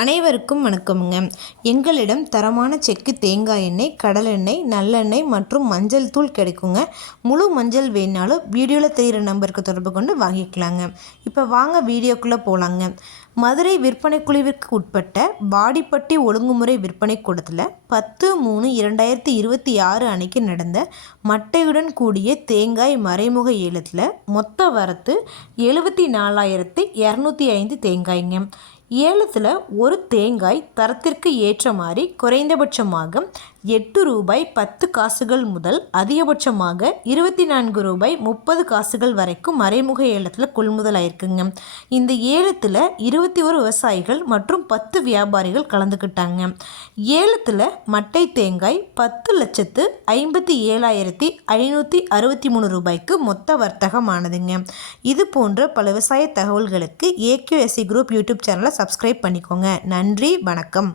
அனைவருக்கும் வணக்கமுங்க. எங்களிடம் தரமான செக்கு தேங்காய் எண்ணெய், கடலெண்ணெய், நல்லெண்ணெய் மற்றும் மஞ்சள் தூள் கிடைக்குங்க. முழு மஞ்சள் வேணாலும் வீடியோவில் தெரிகிற நம்பருக்கு தொடர்பு கொண்டு வாங்கிக்கலாங்க. இப்போ வாங்க வீடியோக்குள்ளே போகலாங்க. மதுரை விற்பனை குழுவிற்கு உட்பட்ட வாடிப்பட்டி ஒழுங்குமுறை விற்பனை கூடத்தில் 10/3/2026 அன்னைக்கு நடந்த மட்டையுடன் கூடிய தேங்காய் மறைமுக ஏலத்தில் மொத்த வரத்து 74,205 தேங்காய்ங்க. ஏலத்தில் ஒரு தேங்காய் தரத்திற்கு ஏற்ற மாதிரி குறைந்தபட்சமாக ₹8.10 முதல் அதிகபட்சமாக ₹24.30 வரைக்கும் மறைமுக ஏலத்தில் கொள்முதல் ஆயிருக்குங்க. இந்த ஏலத்தில் 21 விவசாயிகள் மற்றும் 10 வியாபாரிகள் கலந்துக்கிட்டாங்க. ஏலத்தில் மட்டை தேங்காய் ₹10,57,563 மொத்த வர்த்தகமானதுங்க. இது போன்ற பல விவசாய தகவல்களுக்கு AQSC குரூப் யூடியூப் சேனலை சப்ஸ்கிரைப் பண்ணிக்கோங்க. நன்றி, வணக்கம்.